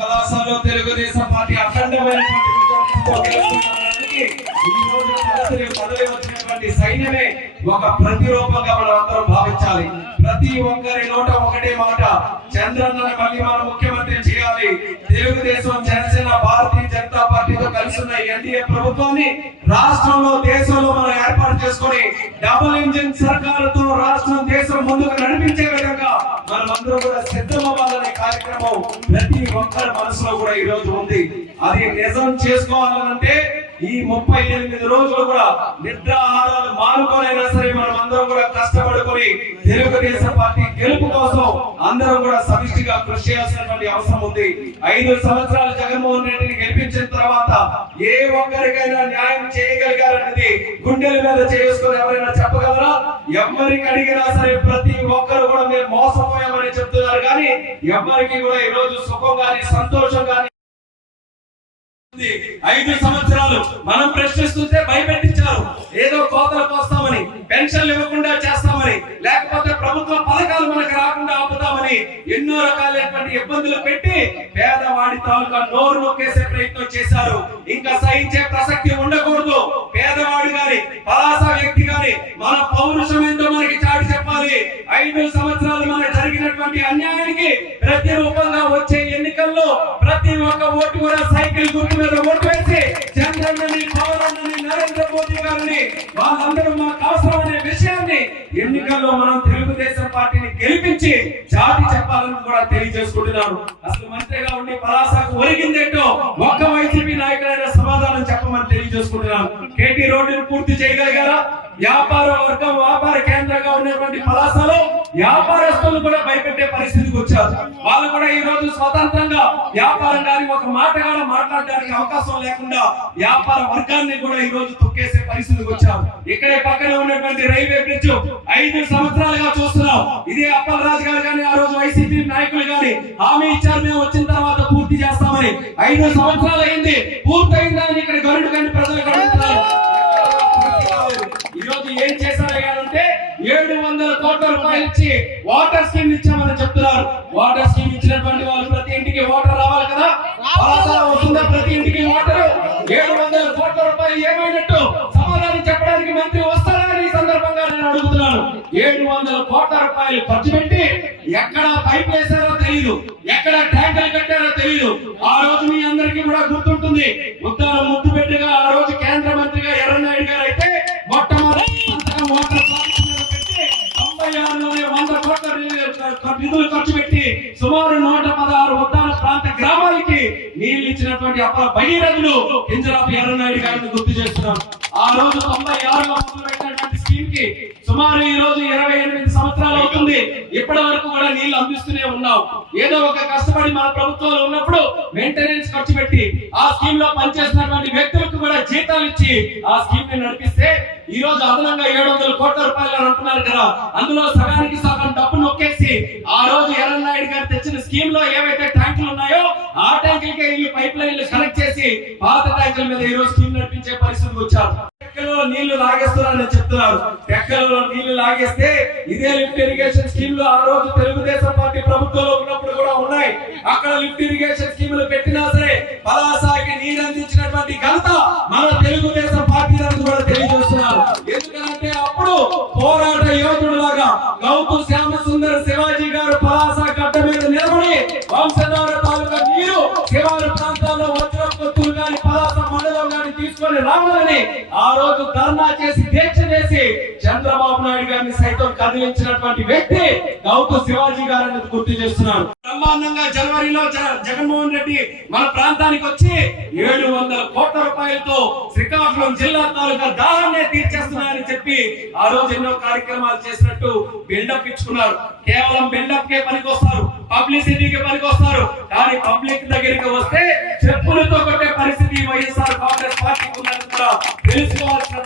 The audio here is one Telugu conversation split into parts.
కళాశాలలో తెలుగుదేశం పార్టీ అఖండమైనటువంటి విజయంతో గెలుచుకోవడానికి ఈ రోజు కదలి వచ్చినటువంటి సైన్యమే ఒక ప్రతిరూపంగా మనం అందరం భావించాలి. ప్రతి ఒక్కరి నోట ఒకటే మాట, చంద్రన్నని మళ్ళీ మనం ముఖ్యమంత్రి చేయాలి. తెలుగుదేశం, జనసేన, భారతీయ జనతా పార్టీతో కలిసి ఉన్న ఎన్డీఏ ప్రభుత్వాన్ని రాష్ట్రంలో దేశంలో మనం ఏర్పాటు చేసుకొని డబుల్ ఇంజిన్ సర్కారుతో రాష్ట్రం దేశం ముందుకు నడిపించే విధంగా మనం అందరూ కూడా సిద్ధమవ్వాలనే కార్యక్రమం ప్రతి ఒక్కరి మనసులో కూడా ఈ రోజు ఉంది. అది నిజం చేసుకోవాలంటే ఈ 38 రోజులు కూడా నిద్రాహారాలు మానుకోనైనా సరే మనం అందరం కూడా కష్టపడుకొని తెలుగుదేశం పార్టీ గెలుపు కోసం అందరం కూడా సమిష్టిగా కృషి చేయాల్సినటువంటి అవసరం ఉంది. 5 సంవత్సరాలు జగన్మోహన్ రెడ్డిని గెలిపించిన తర్వాత ఏ ఒక్కరికైనా న్యాయం చేయగలిగారనేది గుండెల మీద చేసుకొని ఎవరైనా చెప్పగలరా? ఎవరికి అడిగినా సరే ప్రతి ఒక్కరు కూడా మేము మోసపోయామని చెప్తున్నారు, కానీ ఎవరికి కూడా ఈ రోజు సుఖం గాని సంతోషం గాని 5 సంవత్సరాలు మనం ప్రశ్నిస్తుంటే భయపెట్టించారు. ఏదో కోతలకు వస్తామని, పెన్షన్లు ఇవ్వకుండా చేస్తామని, లేకపోతే ప్రభుత్వ పథకాలు మనకు రాకుండా ఆపుతామని ఎన్నో రకాలైనటువంటి ఇబ్బందులు పెట్టి పేదవాడి తాలూకా నోరు నొక్కేసే ప్రయత్నం చేశారు. ఇంకా సహించే ప్రసక్తి ఉండకూడదు. పేదవాడు గాని, పలాస వ్యక్తి గాని మన పౌరుషం ఏంటో మనకి చాటి చెప్పాలి. 5 సంవత్సరాలు మనకు జరిగినటువంటి అన్యాయానికి ప్రతిరూపంగా వచ్చే ఎన్నికల్లో ప్రతి ఒక్క ఓటు కూడా సైకిల్ గుర్తు మీద ఓటు వేసి చంద్రబాబు, పవన్, నరేంద్ర మోదీ గారిని వాళ్ళందరూ మాకు అవసరం అనే విషయాన్ని ఎన్నికల్లో మనం తెలుగుదేశం పార్టీని గెలిపించి చాటి చెప్పాలని కూడా తెలియజేసుకుంటున్నాను. అసలు మంత్రిగా ఉండి పలాసకు ఒరిగిందేంటో ఒక్క వైసీపీ నాయకులైన సమాధానం చెప్పమని తెలియజేసుకుంటున్నాను. కేటీ రోడ్డును పూర్తి చేయగలిగారా? వ్యాపార వర్గం, వ్యాపార కేంద్రంగా ఉన్నటువంటి పలాసలో వ్యాపారస్తులు కూడా భయపెట్టే పరిస్థితికి వచ్చారు. వాళ్ళు కూడా ఈ రోజు స్వతంత్రంగా వ్యాపారం కానీ ఒక మాట కూడా మాట్లాడడానికి అవకాశం లేకుండా వ్యాపార వర్గాన్ని కూడా ఈ రోజు తొక్కేసే పరిస్థితికి వచ్చారు. ఇక్కడే పక్కన ఉన్నటువంటి రైల్వే బ్రిడ్జ్ 5 సంవత్సరాలుగా చూస్తున్నాం. ఇదే అప్పలరాజు గారు కానీ ఆ రోజు వైసీపీ నాయకులు కానీ హామీ ఇచ్చారు, మేము వచ్చిన తర్వాత పూర్తి చేస్తామని. 5 సంవత్సరాలు అయింది, పూర్తయిందని ఇక్కడ గరుడు కానీ ప్రజలు గడుపుతున్నారు. ఈ రోజు ఏం చేశారంటే 700 కోట్ల రూపాయలు ఇచ్చి వాటర్ స్కీమ్ ఇచ్చామని చెప్తున్నారు. వాటర్ స్కీమ్ ఇచ్చినటువంటి వాళ్ళు ప్రతి ఇంటికి వాటర్ రావాలి కదా, వస్తుందా ప్రతి ఇంటికి వాటర్? 700 కోట్ల రూపాయలు ఏమైనట్టు సమాధానం చెప్పడానికి మంత్రి వస్తారా అని ఈ సందర్భంగా నేను అడుగుతున్నాను. 700 కోట్ల రూపాయలు ఖర్చు పెట్టి ఎక్కడ పైప్ వేశారో తెలియదు, ఎక్కడ ట్యాంకులు కట్టారో తెలియదు. ఆ రోజు మీ అందరికీ కూడా గుర్తుంటుంది, ఉత్తర ముద్దు బిడ్డగా ఆ రోజు కేంద్ర మంత్రిగా ఎర్రనాయుడు గారు అయితే మొట్టమొదటి వాటర్ పెట్టి 96లోనే 100 కోట్ల నిధులు ఖర్చు పెట్టి సుమారు 116 ఉద్దాన ప్రాంత గ్రామాలకి నీళ్లు ఇచ్చినటువంటి అప్పల భగీరథులు కింజరాపు ఎర్రనాయుడు గారిని గుర్తు చేస్తున్నాం. ఆ రోజు 96లో మొదలు పెట్టినటువంటి స్కీమ్ కి సుమారు ఈ రోజు 28 సంవత్సరాలు అవుతుంది. ఇప్పటి వరకు కూడా నీళ్లు అందిస్తూనే ఉన్నాం. ఏదో ఒక కష్టపడి మన ప్రభుత్వాలు ఉన్నప్పుడు మెయింటెనెన్స్ ఖర్చు పెట్టి ఆ స్కీమ్ లో పనిచేసినటువంటి వ్యక్తులకు కూడా జీతాలు ఇచ్చి ఆ స్కీమ్ ని నడిపిస్తే ఈ రోజు అదనంగా 700 కోట్ల రూపాయలు అంటున్నారు కదా, అందులో సగానికి సగం డబ్బు నొక్కేసి ఆ రోజు ఎర్రనాయుడు గారు తెచ్చిన స్కీమ్ లో ఏవైతే ట్యాంకులు ఉన్నాయో ఆ ట్యాంకులకే ఈ పైప్ లైన్లు కనెక్ట్ చేసి పాత ట్యాంకుల మీద ఈ రోజు స్కీమ్ నడిపించే పరిస్థితికి వచ్చారు. టెక్కలలో నీళ్లు లాగేస్తున్నారని చెప్తున్నారు. టెక్కలలో నీళ్లు లాగేస్తే ఇదే లిఫ్ట్ ఇరిగేషన్ స్కీమ్ లో ఆ రోజు తెలుగుదేశం పార్టీ ప్రభుత్వంలో ఉన్నప్పుడు కూడా ఉన్నాయి. అక్కడ లిఫ్ట్ ఇరిగేషన్ స్కీములు పెట్టినా సరే పలాసాకి నీరు అందించినటువంటి ఘనత మన తెలుగుదేశం పార్టీ కూడా తెలియజేస్తున్నారు. ఎందుకంటే అప్పుడు పోరాట యోధుడులాగా గౌతు శ్యామ సుందర శివాజీ గారు పలాస గడ్డ మీద నిలబడి వంశధార తాలూకా నీరు శివారు ప్రాంతాల్లో వజ్రం కొత్తూరు గాని పలాస మండలం గాని తీసుకొని రావాలని ఆ రోజు ధర్నా చేసి దీక్ష చేసి చంద్రబాబు నాయుడు గారిని సైతం కదిలించినటువంటి వ్యక్తి గౌతు శివాజీ గారిని గుర్తు చేస్తున్నారు. బ్రహ్మాండంగా జనవరిలో జగన్మోహన్ రెడ్డి మన ప్రాంతానికి వచ్చి 700 కోట్ల రూపాయలతో శ్రీకాకుళం జిల్లా తాలూకా దాహాన్ని తీర్చేస్తున్నారని చెప్పి ఆ రోజు ఎన్నో కార్యక్రమాలు చేసినట్టు బిల్డప్ ఇచ్చుకున్నారు. కేవలం బిల్డప్ కే పనికొస్తారు, పబ్లిసిటీకి పనికొస్తారు, కానీ పబ్లిక్ దగ్గరికి వస్తే చెప్పులతో కొట్టే పరిస్థితి వైఎస్ఆర్ కాంగ్రెస్ పార్టీకి ఉందని కూడా తెలుసుకోవాల్సిన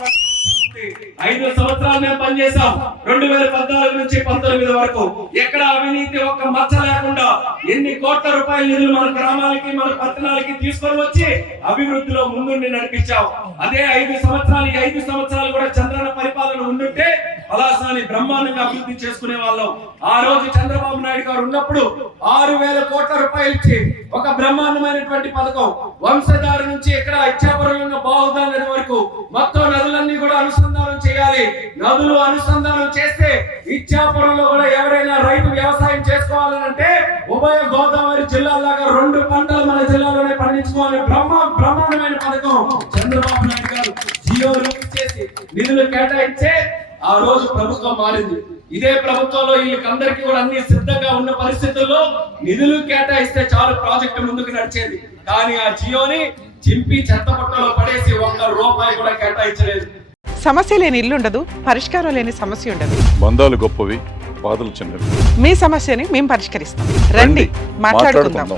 5 సంవత్సరాలు మేము పనిచేసాం. 2014 నుంచి 19 వరకు ఎక్కడ అవినీతి ఒక్క మచ్చ లేకుండా ఎన్ని కోట్ల రూపాయల నిధులు మన గ్రామాలకి మన పట్టణాలకి తీసుకొని వచ్చి అభివృద్ధిలో ముందుండి నడిపించాం. అదే 5 సంవత్సరాలు, ఈ 5 సంవత్సరాలు కూడా చంద్రన్న పరిపాలన ఉండుంటే పలాసాని బ్రహ్మాండంగా అభివృద్ధి చేసుకునే వాళ్ళం. ఆ రోజు చంద్రబాబు నాయుడు గారు ఉన్నప్పుడు 6,000 కోట్ల రూపాయలు ఇచ్చి ఒక బ్రహ్మాండమైనటువంటి పథకం, వంశధార నుంచి ఇక్కడ ఇచ్చాపురం ఉన్న బాహుదా నది వరకు మొత్తం నదులన్నీ కూడా అనుసంధానం చేయాలి. నదులు అనుసంధానం చేస్తే ఇచ్చాపురంలో కూడా ఎవరైనా రైతు వ్యవసాయం చేసుకోవాలంటే ఉభయ గోదావరి జిల్లాలాగా 2 పంటలు మన జిల్లాలోనే పండించుకోవాలి. బ్రహ్మాండమైన పథకం చంద్రబాబు నాయుడు గారు జియో రిలీజ్ చేసి నిధులు కేటాయించే ఆ రోజు ప్రభుత్వం మారింది. ఇదే ప్రభుత్వంలో వీళ్ళకందరికీ కూడా అన్ని సిద్ధంగా ఉన్న పరిస్థితుల్లో నిధులు కేటాయిస్తే చాలు ప్రాజెక్టు ముందుకు నడిచేది. కానీ ఆ జియోని చింపి చెత్తపట్టలో పడేసి 1 రూపాయి కూడా కేటాయించలేదు. సమస్య లేని ఇల్లు ఉండదు, పరిష్కారం లేని సమస్య ఉండదు. బంధాలు గొప్పవి, బాధలు చిన్నవి. మీ సమస్యని మేము పరిష్కరిస్తాం. రండి మాట్లాడుకుందాం.